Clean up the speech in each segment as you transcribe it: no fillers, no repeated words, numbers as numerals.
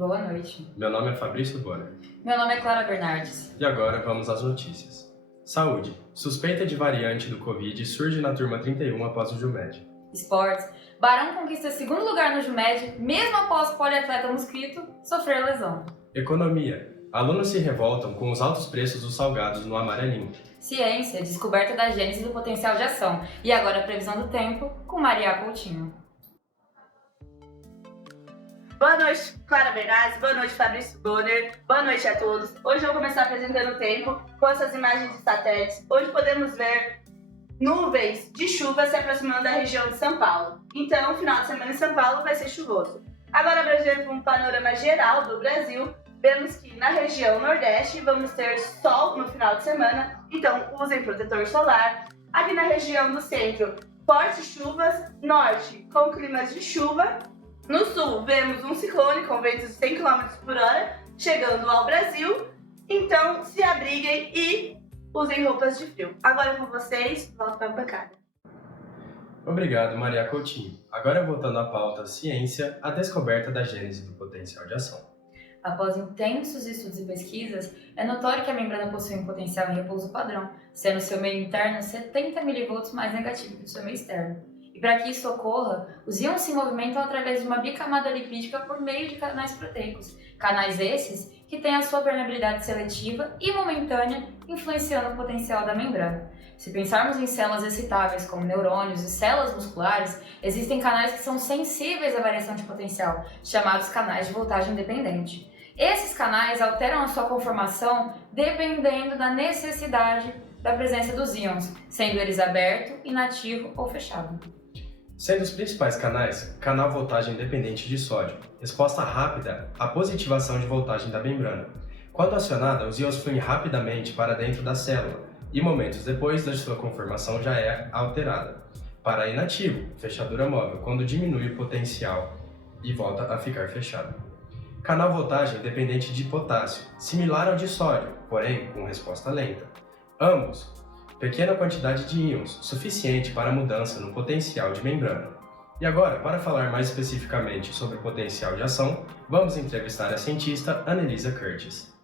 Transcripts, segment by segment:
Boa noite. Meu nome é Fabrício Bonner. Meu nome é Clara Bernardes. E agora vamos às notícias. Saúde. Suspeita de variante do Covid surge na turma 31 após o Jumed. Esportes. Barão conquista segundo lugar no Jumed, mesmo após o poliatleta mosquito sofrer lesão. Economia. Alunos se revoltam com os altos preços dos salgados no amarelinho. Ciência. Descoberta da gênese do potencial de ação. E agora a previsão do tempo com Maria Coutinho. Boa noite, Clara Bernardes. Boa noite, Fabrício Bonner. Boa noite a todos. Hoje eu vou começar apresentando o tempo com essas imagens de satélites. Hoje podemos ver nuvens de chuva se aproximando da região de São Paulo. Então, o final de semana em São Paulo vai ser chuvoso. Agora, abrangendo um panorama geral do Brasil, vemos que na região Nordeste vamos ter sol no final de semana, então usem protetor solar. Aqui na região do Centro, fortes chuvas, Norte com climas de chuva. No Sul, vemos um ciclone com ventos de 100 km por hora chegando ao Brasil, então se abriguem e usem roupas de frio. Agora com vocês, volto para a bancada. Obrigado, Maria Coutinho. Agora voltando à pauta ciência, a descoberta da gênese do potencial de ação. Após intensos estudos e pesquisas, é notório que a membrana possui um potencial em repouso padrão, sendo seu meio interno 70 mV mais negativo que o seu meio externo. E para que isso ocorra, os íons se movimentam através de uma bicamada lipídica por meio de canais proteicos. Canais esses que têm a sua permeabilidade seletiva e momentânea, influenciando o potencial da membrana. Se pensarmos em células excitáveis como neurônios e células musculares, existem canais que são sensíveis à variação de potencial, chamados canais de voltagem dependente. Esses canais alteram a sua conformação dependendo da necessidade da presença dos íons, sendo eles aberto, inativo ou fechado. Sendo os principais canais, canal voltagem dependente de sódio, resposta rápida à positivação de voltagem da membrana. Quando acionada, os íons fluem rapidamente para dentro da célula e momentos depois da sua conformação já é alterada. Para inativo, fechadura móvel, quando diminui o potencial e volta a ficar fechado. Canal voltagem dependente de potássio, similar ao de sódio, porém com resposta lenta. Ambos, pequena quantidade de íons, suficiente para a mudança no potencial de membrana. E agora, para falar mais especificamente sobre o potencial de ação, vamos entrevistar a cientista Annelisa Curtis.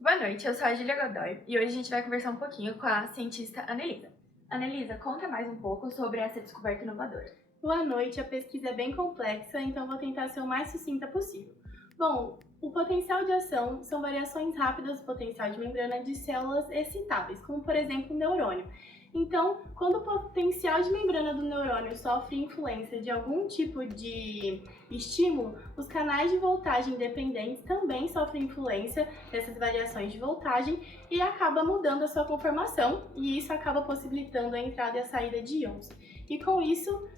Boa noite, eu sou a Júlia Godoy e hoje a gente vai conversar um pouquinho com a cientista Annelisa. Annelisa, conta mais um pouco sobre essa descoberta inovadora. Boa noite, a pesquisa é bem complexa, então vou tentar ser o mais sucinta possível. Bom, o potencial de ação são variações rápidas do potencial de membrana de células excitáveis, como por exemplo o neurônio. Então, quando o potencial de membrana do neurônio sofre influência de algum tipo de estímulo, os canais de voltagem dependentes também sofrem influência dessas variações de voltagem e acaba mudando a sua conformação, e isso acaba possibilitando a entrada e a saída de íons. E com isso,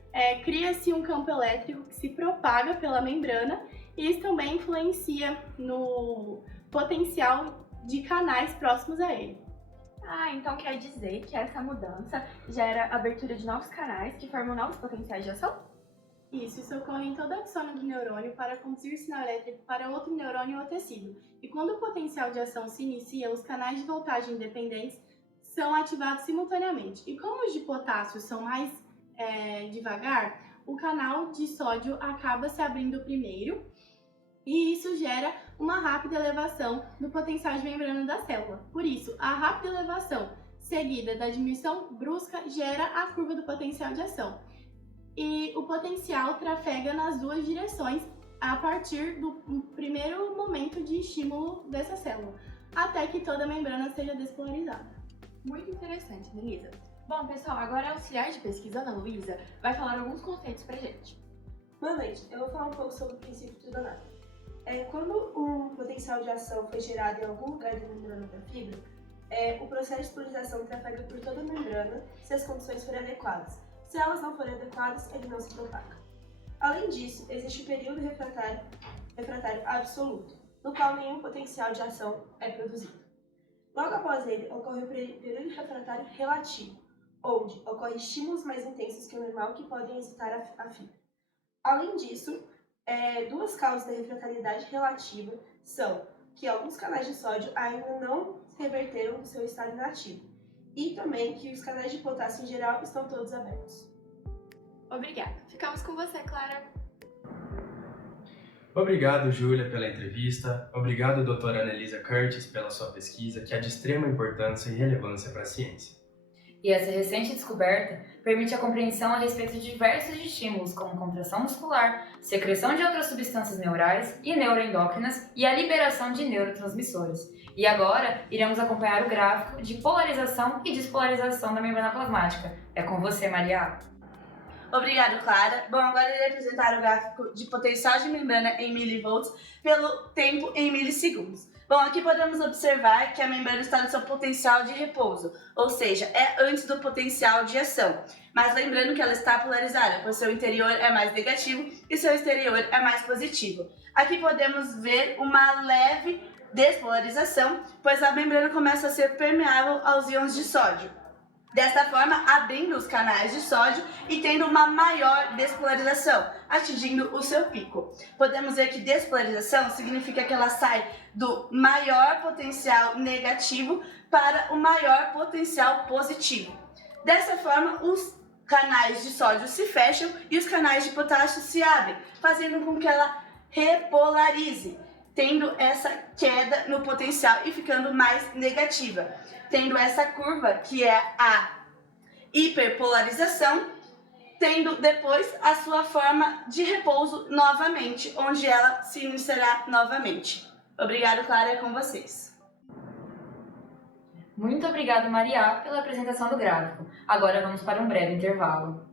cria-se um campo elétrico que se propaga pela membrana e isso também influencia no potencial de canais próximos a ele. Ah, então quer dizer que essa mudança gera abertura de novos canais que formam novos potenciais de ação? Isso ocorre em toda a axônia do neurônio para conduzir o sinal elétrico para outro neurônio ou tecido. E quando o potencial de ação se inicia, os canais de voltagem independentes são ativados simultaneamente. E como os de potássio são mais devagar, o canal de sódio acaba se abrindo primeiro e isso gera uma rápida elevação do potencial de membrana da célula. Por isso, a rápida elevação seguida da diminuição brusca gera a curva do potencial de ação. E o potencial trafega nas duas direções a partir do primeiro momento de estímulo dessa célula, até que toda a membrana seja despolarizada. Muito interessante, Annelisa. Bom, pessoal, agora a auxiliar de pesquisa, Ana Luísa, vai falar alguns conceitos pra gente. Boa noite, eu vou falar um pouco sobre o princípio trigonário. Quando um potencial de ação foi gerado em algum lugar da membrana da fibra, o processo de polarização trafega por toda a membrana se as condições forem adequadas. Se elas não forem adequadas, ele não se propaga. Além disso, existe o período refratário absoluto, no qual nenhum potencial de ação é produzido. Logo após ele, ocorre o período refratário relativo, onde ocorrem estímulos mais intensos que o normal que podem excitar a fibra. Além disso, duas causas da refratariedade relativa são que alguns canais de sódio ainda não se reverteram do seu estado inativo e também que os canais de potássio em geral estão todos abertos. Obrigada. Ficamos com você, Clara. Obrigado, Júlia, pela entrevista. Obrigado, doutora Anelisa Curtis, pela sua pesquisa, que é de extrema importância e relevância para a ciência. E essa recente descoberta permite a compreensão a respeito de diversos estímulos, como contração muscular, secreção de outras substâncias neurais e neuroendócrinas e a liberação de neurotransmissores. E agora, iremos acompanhar o gráfico de polarização e despolarização da membrana plasmática. É com você, Maria. Obrigado, Clara. Bom, agora eu irei apresentar o gráfico de potencial de membrana em milivolts pelo tempo em milissegundos. Bom, aqui podemos observar que a membrana está no seu potencial de repouso, ou seja, é antes do potencial de ação. Mas lembrando que ela está polarizada, pois seu interior é mais negativo e seu exterior é mais positivo. Aqui podemos ver uma leve despolarização, pois a membrana começa a ser permeável aos íons de sódio. Desta forma, abrindo os canais de sódio e tendo uma maior despolarização, atingindo o seu pico. Podemos ver que despolarização significa que ela sai do maior potencial negativo para o maior potencial positivo. Dessa forma, os canais de sódio se fecham e os canais de potássio se abrem, fazendo com que ela repolarize, tendo essa queda no potencial e ficando mais negativa. Tendo essa curva, que é a hiperpolarização, tendo depois a sua forma de repouso novamente, onde ela se iniciará novamente. Obrigado, Clara, é com vocês. Muito obrigada, Maria, pela apresentação do gráfico. Agora vamos para um breve intervalo.